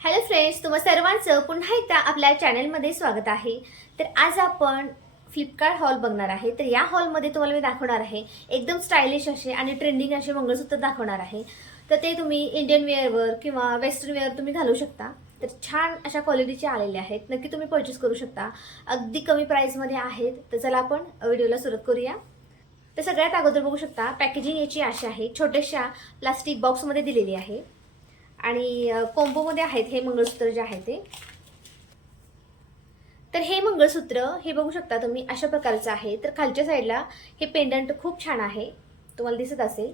Hello friends, तुम्हा सर्वांचं पुन्हा एकदा आपल्या चॅनलमध्ये स्वागत आहे। तर आज आपण फ्लिपकार्ट हॉल बघणार आहे। तर या हॉलमध्ये तुम्हाला मी दाखवणार आहे एकदम स्टायलिश असे आणि ट्रेंडिंग असे मंगळसूत्र दाखवणार आहे। तर ते तुम्ही इंडियन वेअरवर किंवा वेस्टर्न वेअर तुम्ही घालू शकता। तर छान अशा क्वालिटीचे आलेले आहेत, नक्की तुम्ही परचेस करू शकता। अगदी कमी प्राइसमध्ये आहेत। तर चला आपण व्हिडिओला सुरुवात करूया। तर सगळ्यात अगोदर बघू शकता पॅकेजिंग याची अशी आहे, छोट्याशा प्लास्टिक बॉक्समध्ये दिलेली आहे आणि कॉम्बोमध्ये आहेत हे मंगळसूत्र जे आहे ते। तर हे मंगळसूत्र हे बघू शकता तुम्ही अशा प्रकारचं आहे। तर खालच्या साईडला हे पेंडंट खूप छान आहे, तुम्हाला दिसत असेल।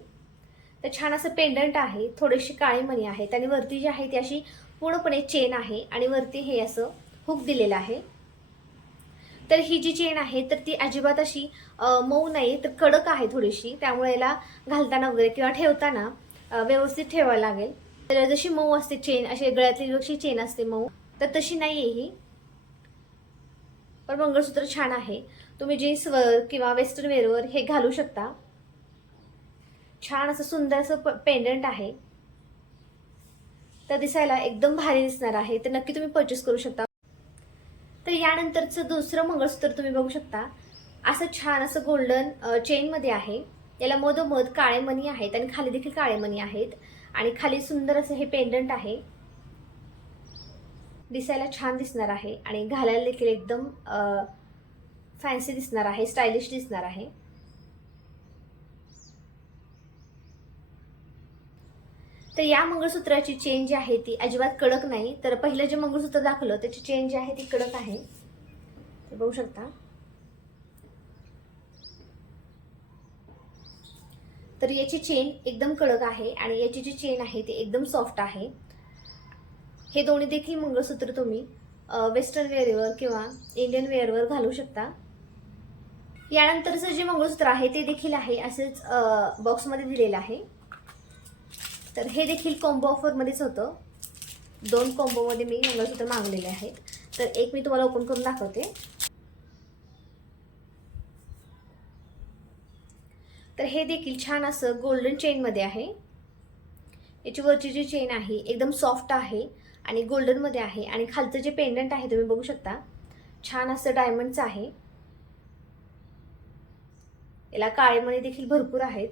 तर छान असं पेंडंट आहे, थोडीशी काळी मणी आहेत आणि वरती जी आहे ती अशी पूर्णपणे चेन आहे आणि वरती हे असं हुक दिलेलं आहे। तर ही जी चेन आहे तर ती अजिबात अशी मऊ नाही, तर कडक आहे थोडीशी, त्यामुळे याला घालताना वगैरे किंवा ठेवताना व्यवस्थित ठेवायला लागेल। तर जशी मऊ असते चेन, अशी गळ्यातली जशी चेन असते मऊ, तर तशी नाही आहे ही। पण मंगळसूत्र छान आहे, तुम्ही जीन्सवर किंवा वेस्टर्न वेअरवर हे घालू शकता। छान असं सुंदर असं पेंडंट आहे, तर दिसायला एकदम भारी दिसणार आहे। तर नक्की तुम्ही परचेस करू शकता। तर यानंतरचं दुसरं मंगळसूत्र तुम्ही बघू शकता, असं छान असं गोल्डन चेनमध्ये आहे। याला मधोमध काळे मणी आहेत आणि खाली देखील काळे मणी आहेत आणि खाली सुंदर असं हे पेंडंट आहे। दिसायला छान दिसणार आहे आणि घालायला देखील एकदम फॅन्सी दिसणार आहे, स्टायलिश दिसणार आहे। तर या मंगळसूत्राची चेन जी आहे ती अजिबात कडक नाही, तर पहिलं जे मंगळसूत्र दाखवलं त्याची चेन जी आहे ती कडक आहे, ते बघू शकता। तर याची चेन एकदम कडक आहे आणि याची जी चेन आहे ती एकदम सॉफ्ट आहे। हे दोन्ही देखील मंगळसूत्र तुम्ही वेस्टर्न वेअरवर किंवा इंडियन वेअरवर घालू शकता। यानंतरचं जे मंगळसूत्र आहे ते देखील आहे असेच बॉक्समध्ये दिलेलं आहे। तर हे देखील कॉम्बो ऑफरमध्येच होतं, 2 कॉम्बोमध्ये मी मंगळसूत्र मागवलेले आहेत। तर एक मी तुम्हाला ओपन करून दाखवते। तर हे देखील छान असं गोल्डन चेनमध्ये आहे। याची वरची जी चेन आहे एकदम सॉफ्ट आहे आणि गोल्डनमध्ये आहे आणि खालचं जे पेंडंट आहे तुम्ही बघू शकता, छान असं डायमंडचं आहे। याला काळे मणी देखील भरपूर आहेत,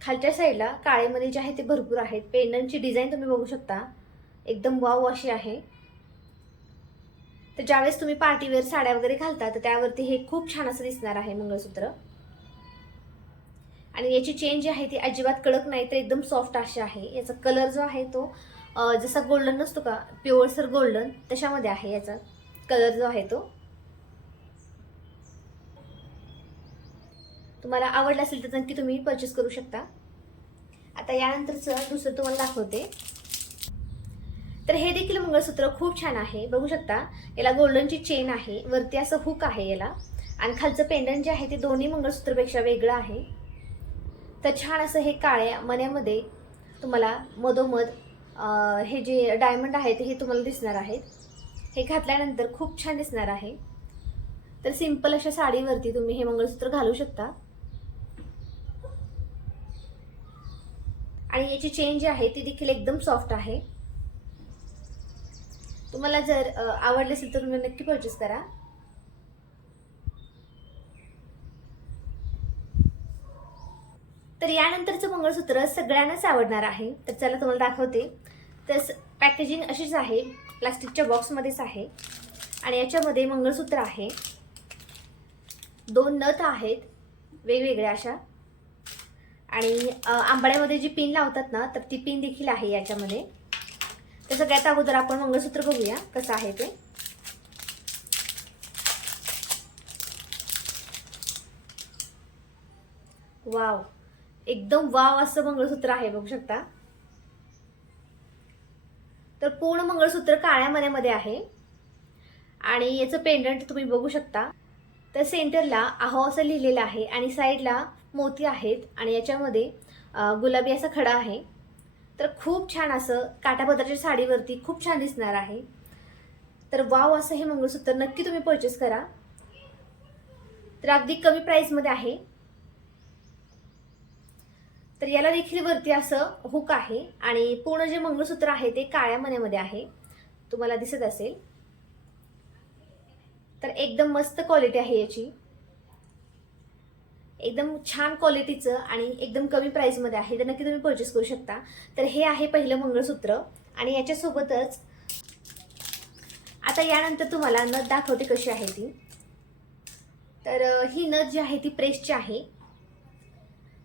खालच्या साईडला काळे मणी जे आहे ते भरपूर आहेत। पेंडंटची डिझाईन तुम्ही बघू शकता, एकदम वाव अशी आहे। तर ज्यावेळेस तुम्ही पार्टीवेअर साड्या वगैरे घालता तर त्यावरती हे खूप छान असं दिसणार आहे मंगळसूत्र। आणि याची चेन जी आहे ती अजिबात कडक नाही, तर एकदम सॉफ्ट अशी आहे। याचा कलर जो आहे तो जसा गोल्डन नसतो का, प्युअरसर गोल्डन, तशामध्ये आहे याचा कलर जो आहे तो। तुम्हाला आवडला असेल तर नक्की तुम्ही परचेस करू शकता। आता यानंतरचं दुसरं तुम्हाला दाखवते। तर हे देखील मंगळसूत्र खूप छान आहे, बघू शकता। याला गोल्डनची चेन आहे, वरती असं हुक आहे याला आणि खालचं पेंडंट जे आहे ते दोन्ही मंगळसूत्रपेक्षा वेगळं आहे। तर छान असं हे काळ्या मण्यामध्ये तुम्हाला मधोमध हे जे डायमंड आहेत हे तुम्हाला दिसणार आहेत। हे घातल्यानंतर खूप छान दिसणार आहे। तर सिंपल अशा साडीवरती तुम्ही हे मंगळसूत्र घालू शकता आणि याची चेन जी आहे ती देखील एकदम सॉफ्ट आहे। तुम्हाला जर आवडले असेल तर तुम्ही नक्की परचेस करा। तर यानंतरचं मंगळसूत्र सगळ्यांनाच आवडणार आहे, तर चला तुम्हाला दाखवते। तर पॅकेजिंग अशीच आहे, प्लास्टिकच्या बॉक्समध्येच आहे आणि याच्यामध्ये मंगळसूत्र आहे, 2 नथ आहेत वेगवेगळ्या अशा आणि आंबाड्यामध्ये जी पिन लावतात ना, तर ती पिन देखील आहे याच्यामध्ये। तर सगळ्यात अगोदर आपण मंगळसूत्र बघूया कसं आहे ते। वाव, एकदम वाव असं मंगळसूत्र आहे, बघू शकता। तर पूर्ण मंगळसूत्र काळ्या मण्यामध्ये आहे आणि याचं पेंडंट तुम्ही बघू शकता। तर सेंटरला आहो असं लिहिलेलं आहे आणि साईडला मोती आहेत आणि याच्यामध्ये गुलाबी असा खडा आहे। तर खूप छान असं काठापदराच्या साडीवरती खूप छान दिसणार आहे। तर वाव असं हे मंगळसूत्र नक्की तुम्ही परचेस करा। तर अगदी कमी प्राइसमध्ये आहे। तर याला देखील वरती असं हुक आहे आणि पूर्ण जे मंगळसूत्र आहे ते काळ्या मण्यामध्ये आहे। तुम्हाला दिसत असेल. तर एकदम मस्त क्वालिटी आहे याची, एकदम छान क्वालिटीचं आणि एकदम कमी प्राईसमध्ये आहे. तर नक्की तुम्ही परचेस करू शकता. तर हे आहे पहिलं मंगळसूत्र आणि याच्यासोबतच आता यानंतर तुम्हाला नथ दाखवते कशी आहे ती. तर ही नथ जी आहे ती प्रेसची आहे,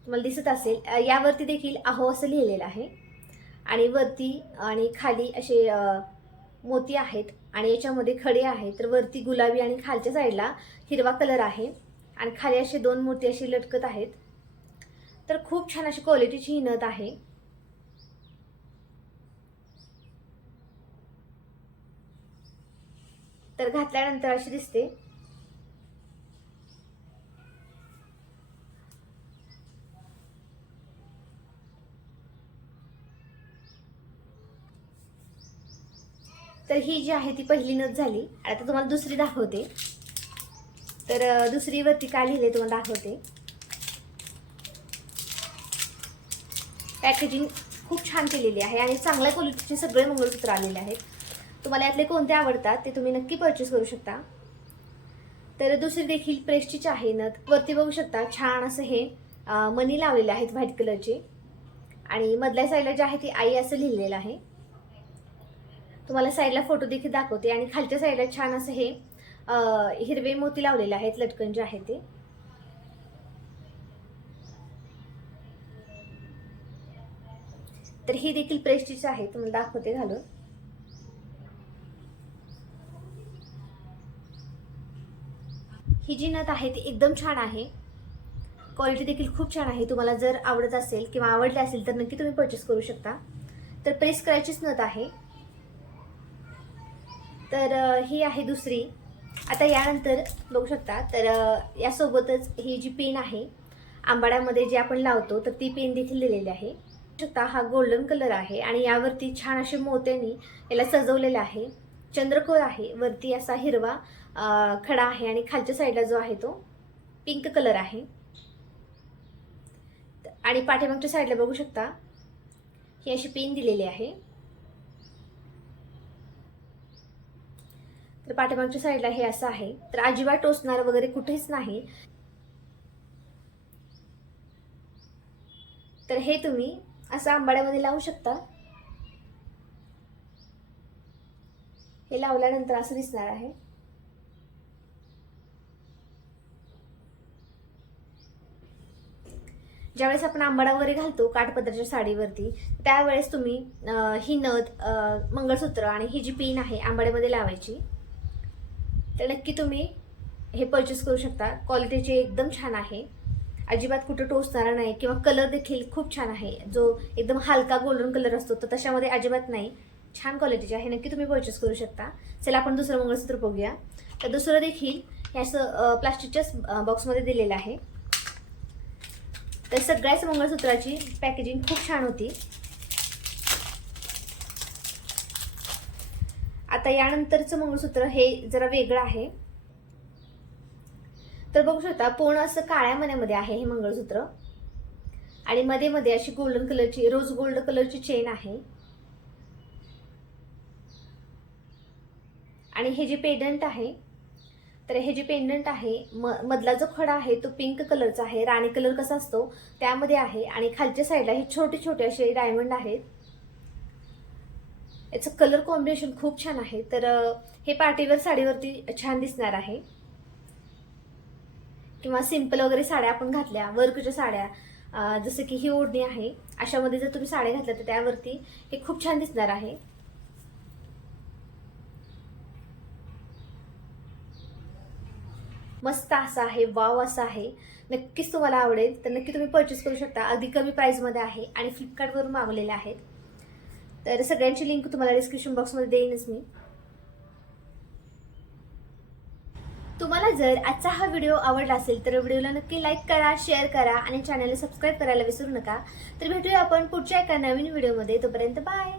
तुम्हाला दिसत असेल. यावरती देखील अहो असं लिहिलेलं आहे आणि वरती आणि खाली असे मोती आहेत आणि याच्यामध्ये खडे आहेत. तर वरती गुलाबी आणि खालच्या साईडला हिरवा कलर आहे आणि खाली असे 2 मोती अशी लटकत आहेत. तर खूप छान अशी क्वालिटीची ही नथ आहे. तर घातल्यानंतर अशी दिसते. तर ही जी आहे ती पहिली नथ झाली. आता तुम्हाला दुसरी दाखवते. तर दुसरी वरती काय लिहिले तुम्हाला दाखवते. पॅकेजिंग खूप छान केलेली आहे आणि चांगल्या क्वालिटीचे सगळे मंगळसूत्र आलेले आहेत. तुम्हाला यातले कोणते आवडतात ते तुम्ही नक्की परचेस करू शकता. तर दुसरी देखील प्रेस्टीज आहे नथ. वरती बघू शकता छान असं हे मनी लावलेले आहेत व्हाईट कलरचे आणि मधल्या साईडला जे आहे ती आई असं लिहिलेलं आहे. तुम्हाला साईडला फोटो देखील दाखवते आणि खालच्या साईडला छान असं हे हिरवे मोती लावलेले आहेत, लटकन जे आहे ते. तर ही देखील प्रेस्टीज आहे, तुम्हाला दाखवते घालून. ही जी नथ आहे ती एकदम छान आहे, क्वालिटी देखील खूप छान आहे. तुम्हाला जर आवडत असेल किंवा आवडले असेल तर नक्की तुम्ही परचेस करू शकता. तर प्रेस करायचीच नथ आहे. तर ही आहे दुसरी. आता यानंतर बघू शकता. तर यासोबतच ही जी पेन आहे आंबाड्यामध्ये जे आपण लावतो तर ती पेन देखील दिलेली आहे. शकता हा गोल्डन कलर आहे आणि यावरती छान असे मोत्यांनी याला सजवलेलं आहे. चंद्रकोर आहे, वरती असा हिरवा खडा आहे आणि खालच्या साईडला जो आहे तो पिंक कलर आहे. आणि पाठीमागच्या साईडला बघू शकता ही अशी पेन दिलेली आहे. तर पाठीमागच्या साईडला हे असं आहे. तर अजिबात टोचणार वगैरे कुठेच नाही. तर हे तुम्ही असं आंबाड्यामध्ये लावू शकता. हे लावल्यानंतर असं दिसणार आहे. ज्यावेळेस आपण आंबाडा वगैरे घालतो काठपदराच्या साडीवरती त्यावेळेस तुम्ही ही नथ, मंगळसूत्र आणि ही जी पिन आहे आंबाड्यामध्ये लावायची. तर नक्की तुम्ही हे परचेस करू शकता. क्वालिटीचे एकदम छान आहे, अजिबात कुठं टोचणारा नाही किंवा कलर देखील खूप छान आहे. जो एकदम हलका गोल्डन कलर असतो तर तशामध्ये अजिबात नाही, छान क्वालिटीचे आहे. नक्की तुम्ही परचेस करू शकता. चला आपण दुसरं मंगळसूत्र बघूया. तर दुसरं देखील हे असं प्लास्टिकच्या बॉक्समध्ये दिलेलं आहे. तर सगळ्याच मंगळसूत्राची पॅकेजिंग खूप छान होती. आता यानंतरचं मंगळसूत्र हे जरा वेगळं आहे. तर बघू शकता पूर्ण असं काळ्या मण्यामध्ये आहे हे मंगळसूत्र आणि मध्ये मध्ये अशी गोल्डन कलरची, रोज गोल्ड कलरची चेन आहे. आणि हे जे पेंडंट आहे, तर हे जे पेंडंट आहे मधला जो खडा आहे तो पिंक कलरचा आहे. राणी कलर कसा असतो त्यामध्ये आहे आणि खालच्या साईडला हे छोटे छोटे असे डायमंड आहेत. याचं कलर कॉम्बिनेशन खूप छान आहे. तर हे पार्टीवेअर साडीवरती छान दिसणार आहे किंवा सिंपल वगैरे साड्या आपण घातल्या, वर्कच्या साड्या, जसं की ही ओढणी आहे, अशामध्ये जर तुम्ही साड्या घातल्या तर त्यावरती हे खूप छान दिसणार आहे. मस्त असा आहे, वाव असा आहे. नक्कीच तुम्हाला आवडेल. तर नक्की तुम्ही परचेस करू शकता. अगदी कमी प्राईसमध्ये आहे आणि फ्लिपकार्टवरून मागवलेले आहेत. तर सगळ्यांची लिंक तुम्हाला डिस्क्रिप्शन बॉक्समध्ये देईनच मी. तुम्हाला जर आजचा हा व्हिडिओ आवडला असेल तर व्हिडिओला नक्की लाईक करा, शेअर करा आणि चॅनलला सबस्क्राईब करायला विसरू नका. तर भेटूया आपण पुढच्या एका नवीन व्हिडिओमध्ये. तोपर्यंत बाय.